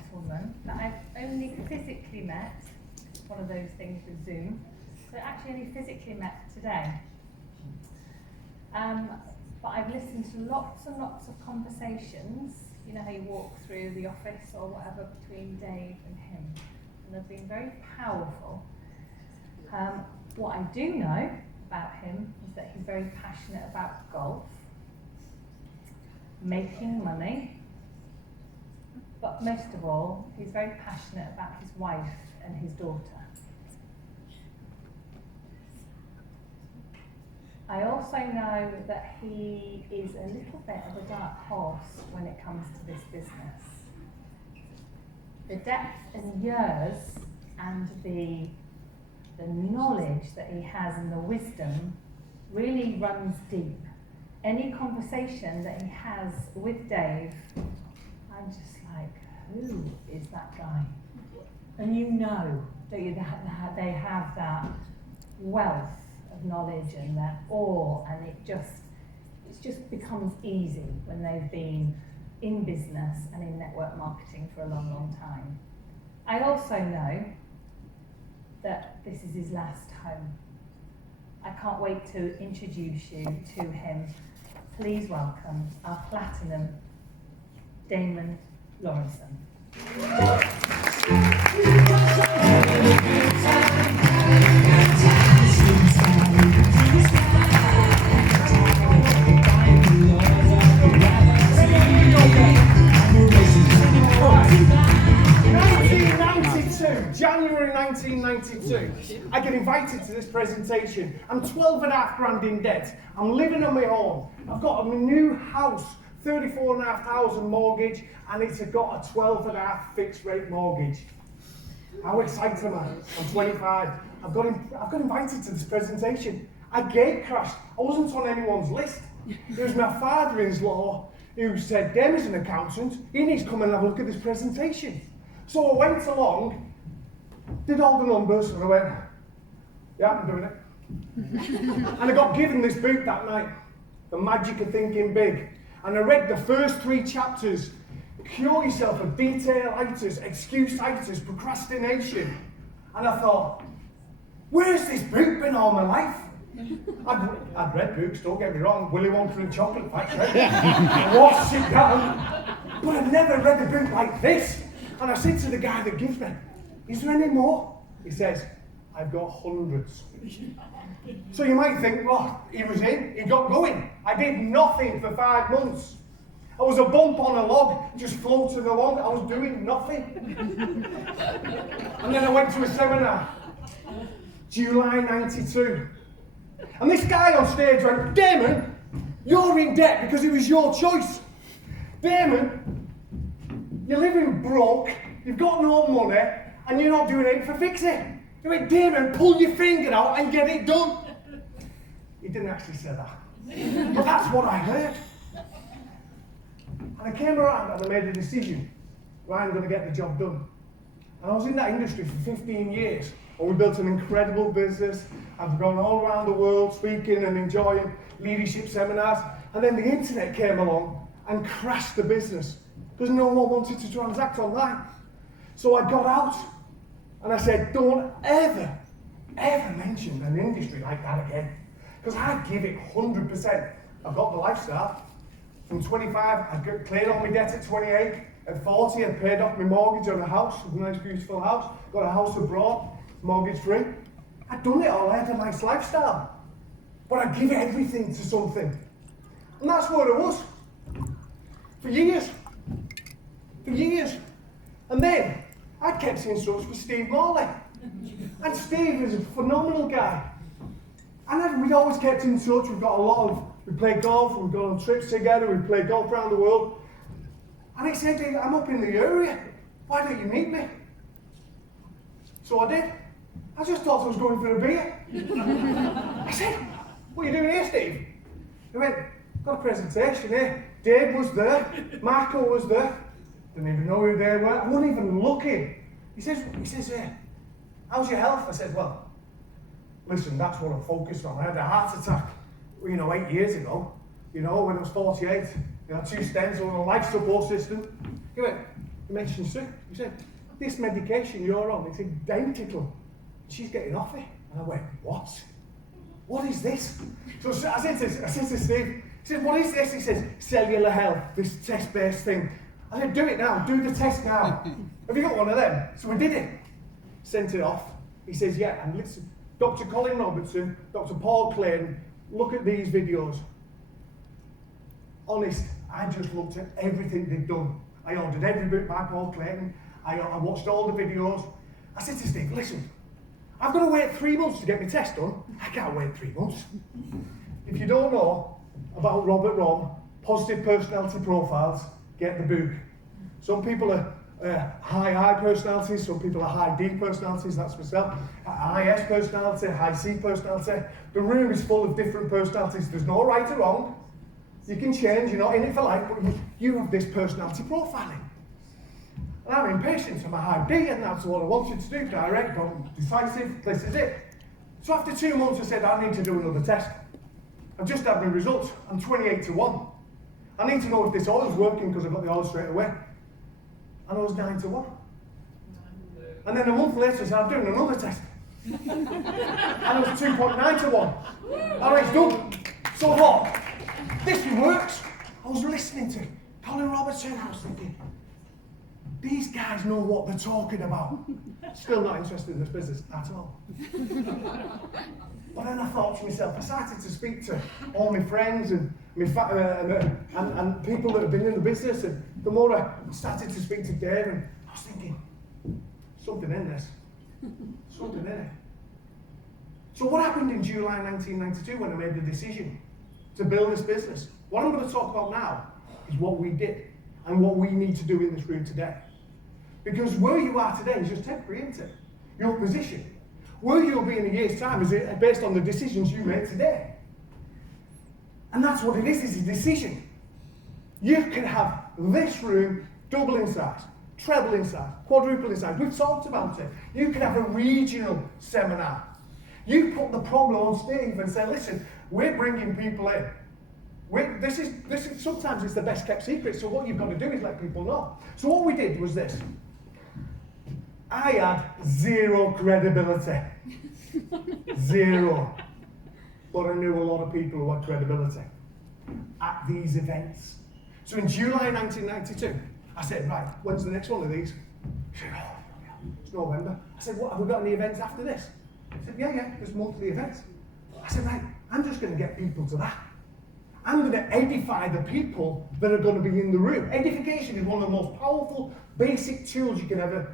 gentleman that I've only physically met, one of those things with Zoom, so actually only physically met today. But I've listened to lots and lots of conversations, you know how you walk through the office or whatever between Dave and him, and they've been very powerful. What I do know about him is that he's very passionate about golf, making money, but most of all, he's very passionate about his wife and his daughter. I also know that he is a little bit of a dark horse when it comes to this business. The depth and years and the knowledge that he has and the wisdom really runs deep. Any conversation that he has with Dave, I'm just like, who is that guy? And you know, don't you, that they have that wealth of knowledge and that awe, and it just becomes easy when they've been in business and in network marketing for a long, long time. I also know that this is his last home. I can't wait to introduce you to him. Please welcome our platinum, Damon Lawrenson. 1992, January 1992, I get invited to this presentation. I'm 12 and a half grand in debt. I'm living on my own. I've got a new house, 34,500 mortgage, and it's got a 12 and a half fixed rate mortgage. How excited am I? I'm 25. I've got invited to this presentation. I gate crashed. I wasn't on anyone's list. It was my father-in-law who said, Damon's an accountant, he needs to come and have a look at this presentation. So I went along, did all the numbers, and I went, yeah, I'm doing it. And I got given this book that night, The Magic of Thinking Big. And I read the first 3 chapters. Cure yourself of detail-itis, excuse-itis, procrastination. And I thought, where's this book been all my life? I'd read books, don't get me wrong, Willy Wonka and Chocolate Factory. I watched it down, but I'd never read a book like this. And I said to the guy that gives me, is there any more? He says, I've got hundreds. So you might think, well, he was in, he got going. I did nothing for 5 months. I was a bump on a log, just floating along. I was doing nothing. And then I went to a seminar, July 92. And this guy on stage went, Damon, you're in debt because it was your choice. Damon, you're living broke, you've got no money, and you're not doing anything for fixing. He went, Damon, pull your finger out and get it done. He didn't actually say that. But that's what I heard. And I came around and I made a decision. Right, I'm going to get the job done. And I was in that industry for 15 years. And we built an incredible business. I've gone all around the world speaking and enjoying leadership seminars. And then the internet came along and crashed the business because no one wanted to transact online. So I got out and I said, don't ever mention an industry like that again. Because I give it 100%. I've got the lifestyle. From 25, I cleared all my debt at 28. At 40, I paid off my mortgage on a house, a nice beautiful house. Got a house abroad, mortgage free. I'd done it all, I had a nice lifestyle. But I give everything to something. And that's what it was. For years. And then, I kept in touch with Steve Morley. And Steve is a phenomenal guy. And we'd always kept in touch. We played golf, we've gone on trips together, we played golf around the world. And he said, I'm up in the area, why don't you meet me? So I did. I just thought I was going for a beer. I said, what are you doing here, Steve? He went, got a presentation here. Dave was there, Marco was there. Didn't even know who they were. I wasn't even looking. He says, how's your health? I said, well, listen, that's what I'm focused on. I had a heart attack, 8 years ago, when I was 48. I had 2 stents on a life support system. He went, He mentioned Sue. He said, this medication you're on, it's identical. She's getting off it. And I went, what? What is this? So I said to Steve, he said, what is this? He says, cellular health, this test-based thing. I said, do it now, do the test now. Have you got one of them? So we did it. Sent it off. He says, yeah, and listen, Dr. Colin Robertson, Dr. Paul Clayton, look at these videos. Honest, I just looked at everything they'd done. I ordered every book by Paul Clayton. I watched all the videos. I said to Steve, listen, I've got to wait 3 months to get my test done. I can't wait 3 months. If you don't know about Robert Rom, positive personality profiles, get the book. Some people are high I personalities, some people are high D personalities, that's myself. High S personality, high C personality. The room is full of different personalities. There's no right or wrong. You can change, you're not in it for life, but you have this personality profiling. And I'm impatient, I'm a high D, and that's what I wanted to do, direct, decisive, this is it. So after 2 months I said, I need to do another test. I've just had my results, I'm 28-1. I need to know if this oil's working because I got the oil straight away. And I was 9-1. And then a month later I said, I'm doing another test. And I was 2.9-1. All right, it's done. So what? This works. I was listening to Colin Robertson, I was thinking, these guys know what they're talking about. Still not interested in this business at all. But then I thought to myself, I started to speak to all my friends and and people that have been in the business, and the more I started to speak to Dave, and I was thinking, something in this. Something in it. So what happened in July 1992 when I made the decision to build this business? What I'm going to talk about now is what we did and what we need to do in this room today. Because where you are today is just temporary, isn't it? Your position. Where you'll be in a year's time is based on the decisions you make today. And that's what it is, it's a decision. You can have this room double in size, treble in size, quadruple in size. We've talked about it. You can have a regional seminar. You put the problem on Steve and say, listen, we're bringing people in. This is sometimes it's the best kept secret, so what you've got to do is let people know. So what we did was this. I had zero credibility. Zero. But I knew a lot of people who had credibility at these events. So in July 1992, I said, right, when's the next one of these? She said, oh, it's November. I said, what, have we got any events after this? He said, yeah, there's monthly events. I said, right, I'm just going to get people to that. I'm going to edify the people that are going to be in the room. Edification is one of the most powerful, basic tools you can ever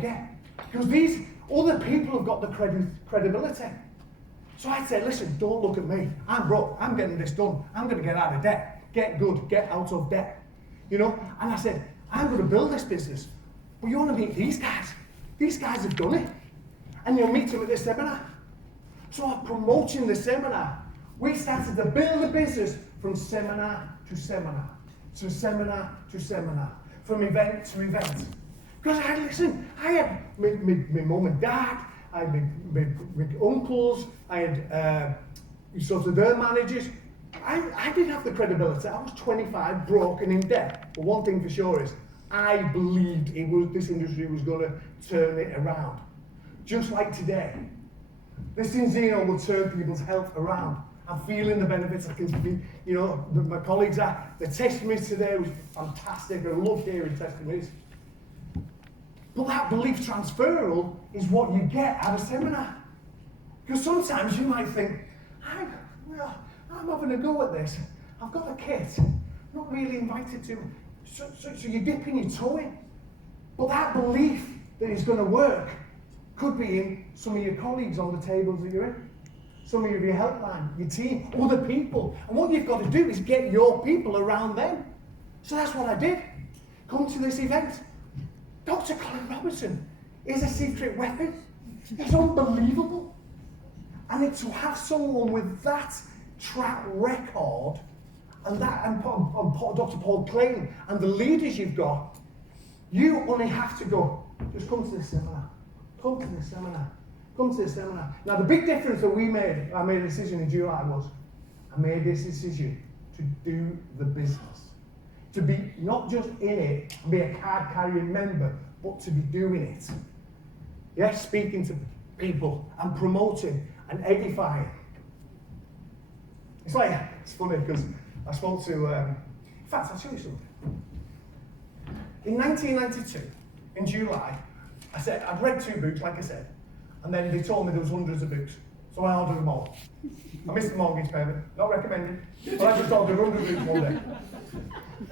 get. Because these other people have got the credibility. So I'd say, listen, don't look at me. I'm broke. I'm getting this done. I'm going to get out of debt. Get good. Get out of debt. You know? And I said, I'm going to build this business. But you want to meet these guys. These guys have done it. And you'll meet them at this seminar. So I'm promoting the seminar. We started to build the business from seminar to seminar, to seminar to seminar, from event to event. Because I had my mum and dad, I had my uncles, I had sort of their managers. I didn't have the credibility. I was 25, broke and in debt. But one thing for sure is, I believed this industry was going to turn it around. Just like today. This Enzino will turn people's health around. I'm feeling the benefits. I can speak, my colleagues are. The testimonies today was fantastic. I love hearing testimonies. But that belief transferal is what you get at a seminar. Because sometimes you might think, I'm having a go at this. I've got a kit. I'm not really invited to. So you're dipping your toe in. But that belief that it's going to work could be in some of your colleagues on the tables that you're in. Some of your helpline, your team, other people. And what you've got to do is get your people around them. So that's what I did. Come to this event. Dr. Colin Robertson is a secret weapon. It's unbelievable. And to have someone with that track record, and Dr. Paul Clayton, and the leaders you've got, you only have to go, just come to this seminar. Come to this seminar. Come to this seminar. Now the big difference that I made a decision in July was, I made this decision to do the business. to be not just in it and be a card-carrying member, but to be doing it. Yes, speaking to people and promoting and edifying. It's funny because I spoke to, in fact, I'll show you something. In 1992, in July, I'd read 2 books, like I said, and then they told me there was hundreds of books, so I ordered them all. I missed the mortgage payment, not recommended, but I just ordered 100 books one day.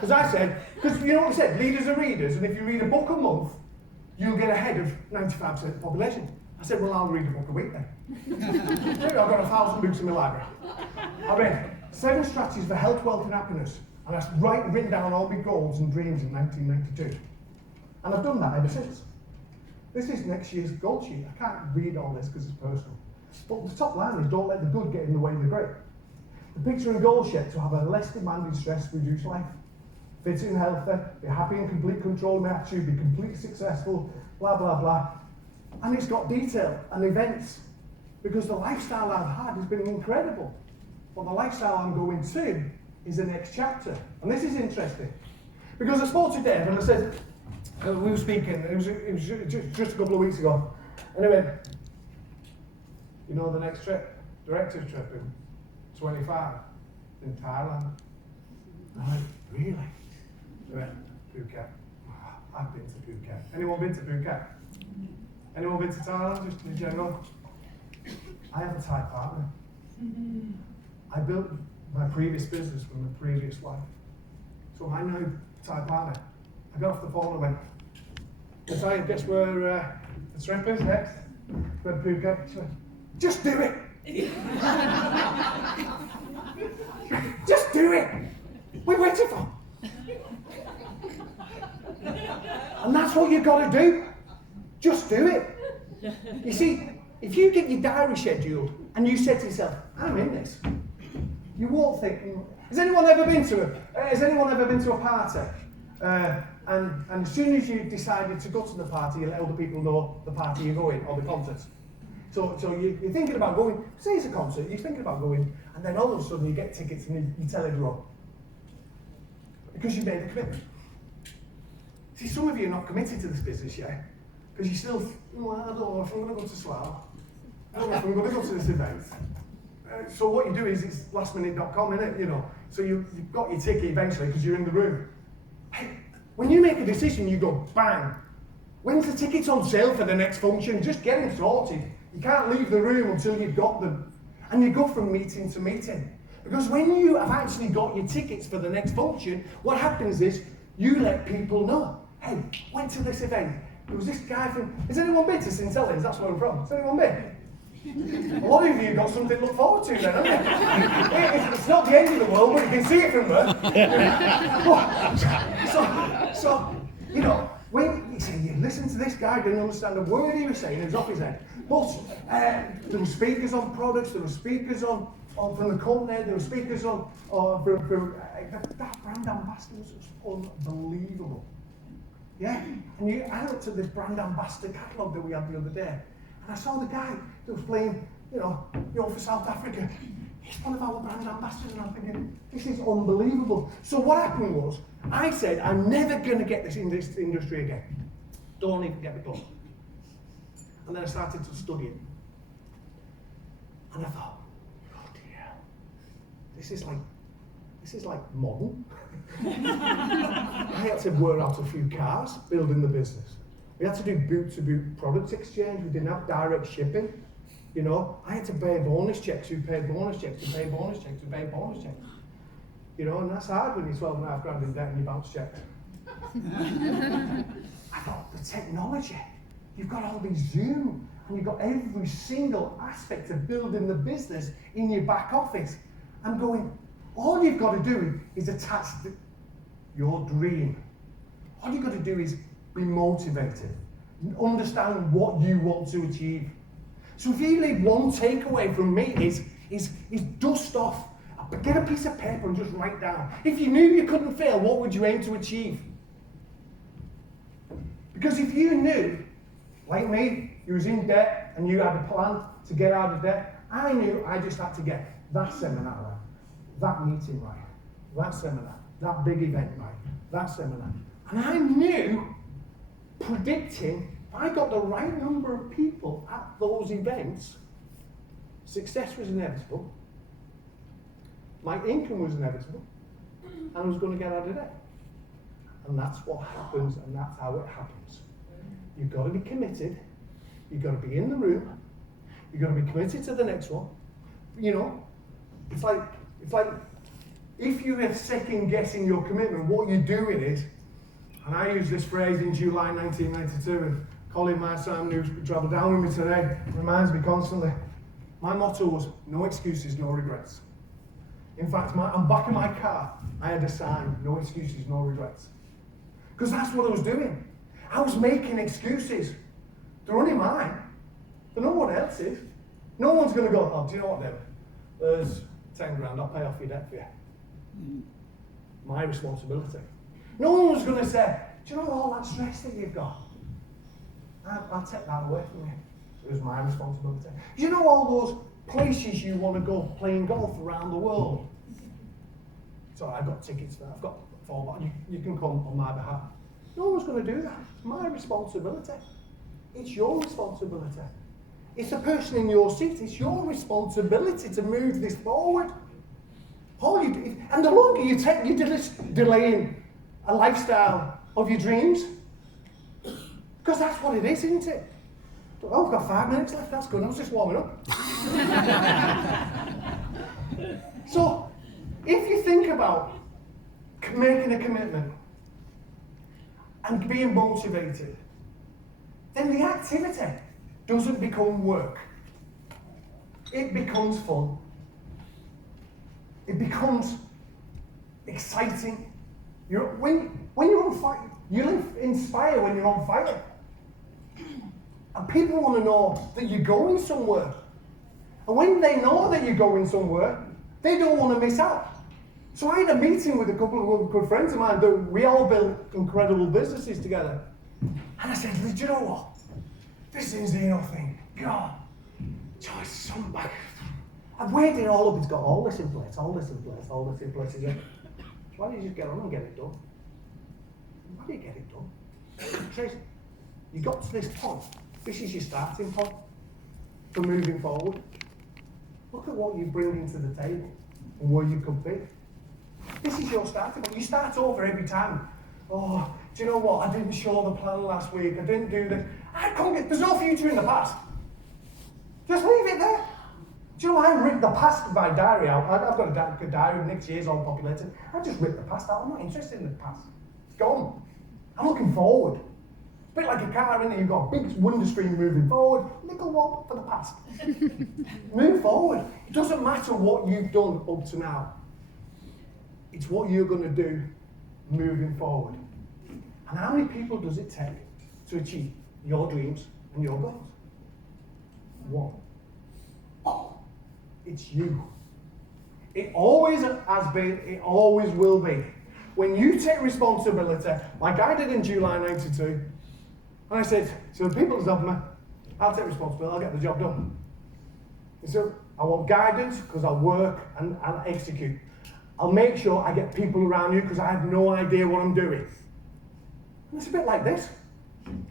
Because you know what I said, leaders are readers, and if you read a book a month, you'll get ahead of 95% of the population. I said, well, I'll read a book a week then. I've got 1,000 books in my library. I read 7 Strategies for Health, Wealth and Happiness, and I've written down all my goals and dreams in 1992. And I've done that ever since. This is next year's goal sheet. I can't read all this because it's personal. But the top line is, don't let the good get in the way of the great. The picture and goal set to have a less demanding, stress-reduced life. Fit and healthy, be happy and complete control of my attitude, be completely successful, blah, blah, blah. And it's got detail and events. Because the lifestyle I've had has been incredible. But the lifestyle I'm going to is the next chapter. And this is interesting. Because I spoke to Dave and I said, we were speaking, it was just a couple of weeks ago. And he went, you know the next trip, director's trip in 25 in Thailand. And I went, really? He went, Phuket. I've been to Phuket. Anyone been to Phuket? Anyone been to Thailand, just in general? I have a Thai partner. I built my previous business from a previous life. So I know Thai partner. I got off the phone and went, guess where the trip is next? Where Phuket? She went, just do it! Just do it! What are you waiting for? And that's what you've got to do. Just do it. You see, if you get your diary scheduled and you say to yourself, I'm in this, you won't think, has anyone ever been to a party? And as soon as you decided to go to the party, you let other people know the party you're going, or the concert. So you're thinking about going, say it's a concert, you're thinking about going, and then all of a sudden you get tickets and you tell everyone. Because you made a commitment. See, some of you are not committed to this business yet, because you still, well, I don't know if I'm going to go to Slough. I don't know if I'm going to go to this event. So what you do is, it's lastminute.com, isn't it? You know, so you've got your ticket eventually because you're in the room. Hey, when you make a decision, you go, bang. When's the tickets on sale for the next function? Just get them sorted. You can't leave the room until you've got them. And you go from meeting to meeting. Because when you have actually got your tickets for the next function, what happens is, you let people know, hey, went to this event. There was this guy from, has anyone been to St. Helens? That's where I'm from. Has anyone been? A lot of you have got something to look forward to then, haven't you? It's not the end of the world, but you can see it from there. So, you know, when you say, you listen to this guy, didn't understand a word he was saying, it was off his head. But there were speakers on products, there were speakers on from the company, there were speakers on that brand ambassador was unbelievable. Yeah, and I looked at this brand ambassador catalogue that we had the other day, and I saw the guy that was playing, you know, for South Africa. He's one of our brand ambassadors, and I'm thinking, this is unbelievable. So what happened was, I said, I'm never going to get this in this industry again. Don't even get me close. And then I started to study it. And I thought, oh dear, this is like modern. I had to work out a few cars, building the business. We had to do boot-to-boot product exchange. We didn't have direct shipping. You know, I had to pay bonus checks. Who paid bonus checks? Who paid bonus checks? Who paid bonus checks? You know, and that's hard when you're 12.5 grand in debt and you bounce checks. I thought, the technology. You've got all these Zoom, and you've got every single aspect of building the business in your back office. I'm going, all you've got to do is attach your dream. All you've got to do is be motivated, understand what you want to achieve. So if you need one takeaway from me is dust off, get a piece of paper and just write down. If you knew you couldn't fail, what would you aim to achieve? Because if you knew, like me, you was in debt and you had a plan to get out of debt, I knew I just had to get that seminar right, that meeting right, that seminar, that big event right, that seminar. And I knew, predicting, if I got the right number of people at those events, success was inevitable, my income was inevitable, and I was going to get out of debt. And that's what happens, and that's how it happens. You've got to be committed, you've got to be in the room, you've got to be committed to the next one. You know, it's like if you are second guessing your commitment, what you're doing is, and I use this phrase in July 1992, and Colin, my son, who's travelled down with me today, reminds me constantly. My motto was, no excuses, no regrets. In fact, on the back of my car, I had a sign, no excuses, no regrets. Because that's what I was doing. I was making excuses. They're only mine. They're no one else's. No one's going to go, oh, do you know what, David? There's 10 grand, I'll pay off your debt for you. My responsibility. No one was going to say, do you know all that stress that you've got? I'll take that away from you. It was my responsibility. Do you know all those places you want to go playing golf around the world? So I've got tickets for that. I've got 4, but you can come on my behalf. No one's going to do that. It's my responsibility. It's your responsibility. It's the person in your seat. It's your responsibility to move this forward. All you do, and the longer you take, you're delaying a lifestyle of your dreams. Because that's what it is, isn't it? Oh, I've got 5 minutes left. That's good. I was just warming up. So, if you think about making a commitment and being motivated, then the activity doesn't become work. It becomes fun. It becomes exciting. When you're on fire, you inspire when you're on fire. And people want to know that you're going somewhere. And when they know that you're going somewhere, they don't want to miss out. So I had a meeting with a couple of good friends of mine that we all built incredible businesses together. And I said, do you know what? This Enzino thing, God, it's some back. I've weighed it all up. It's got all this in place, all this in place, all this in place. So why don't you just get on and get it done? Why do you get it done? Tracy, you got to this point. This is your starting point for moving forward. Look at what you're bringing to the table and where you could be. This is your starting point. You start over every time. Oh, do you know what? I didn't show the plan last week. I didn't do this. There's no future in the past. Just leave it there. Do you know, I ripped the past of my diary out. I've got a diary, next year's all populated. I just ripped the past out. I'm not interested in the past. It's gone. I'm looking forward. It's a bit like a car, isn't it? You've got a big window screen moving forward, little one for the past. Move forward. It doesn't matter what you've done up to now. It's what you're going to do moving forward. And how many people does it take to achieve your dreams and your goals? One. It's you. It always has been, it always will be. When you take responsibility, like I did in July 92, and I said, so the people that's helping me, I'll take responsibility, I'll get the job done. And so I want guidance because I'll work and I'll execute. I'll make sure I get people around you because I have no idea what I'm doing. And it's a bit like this.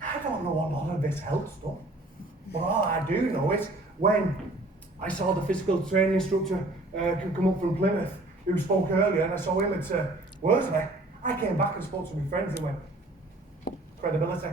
I don't know a lot of this health stuff, but all I do know is when I saw the physical training instructor come up from Plymouth who spoke earlier, and I saw him at Worsley, I came back and spoke to my friends and went, credibility,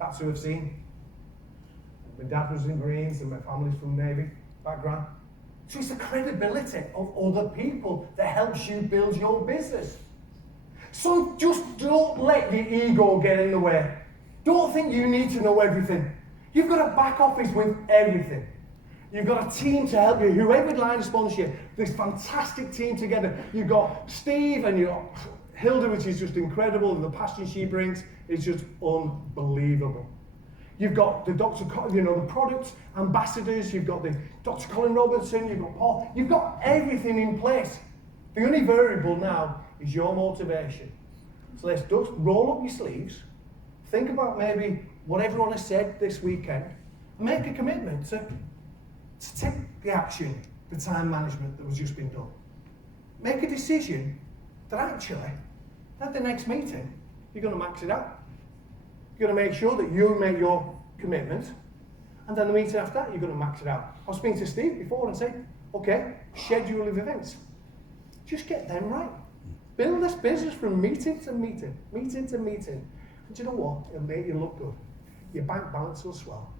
that's who I've seen. My dad was in Marines and my family's from Navy background. So it's the credibility of other people that helps you build your business. So just don't let your ego get in the way. Don't think you need to know everything. You've got a back office with everything. You've got a team to help you, whoever line of sponsorship, this fantastic team together. You've got Steve and you've got Hilda, which is just incredible, and the passion she brings is just unbelievable. You've got the the product ambassadors, you've got the Dr. Colin Robertson, you've got Paul, you've got everything in place. The only variable now is your motivation. So let's just roll up your sleeves, think about maybe what everyone has said this weekend, and make a commitment to take the action, the time management that was just been done. Make a decision that actually, At the next meeting, you're going to max it out. You're going to make sure that you make your commitment, and then the meeting after that, you're going to max it out. I was speaking to Steve before and saying, okay, schedule of events. Just get them right. Build this business from meeting to meeting, meeting to meeting. And do you know what? It'll make you look good. Your bank balance will swell.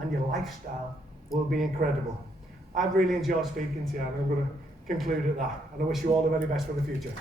And your lifestyle will be incredible. I've really enjoyed speaking to you, and I'm going to conclude at that. And I wish you all the very best for the future.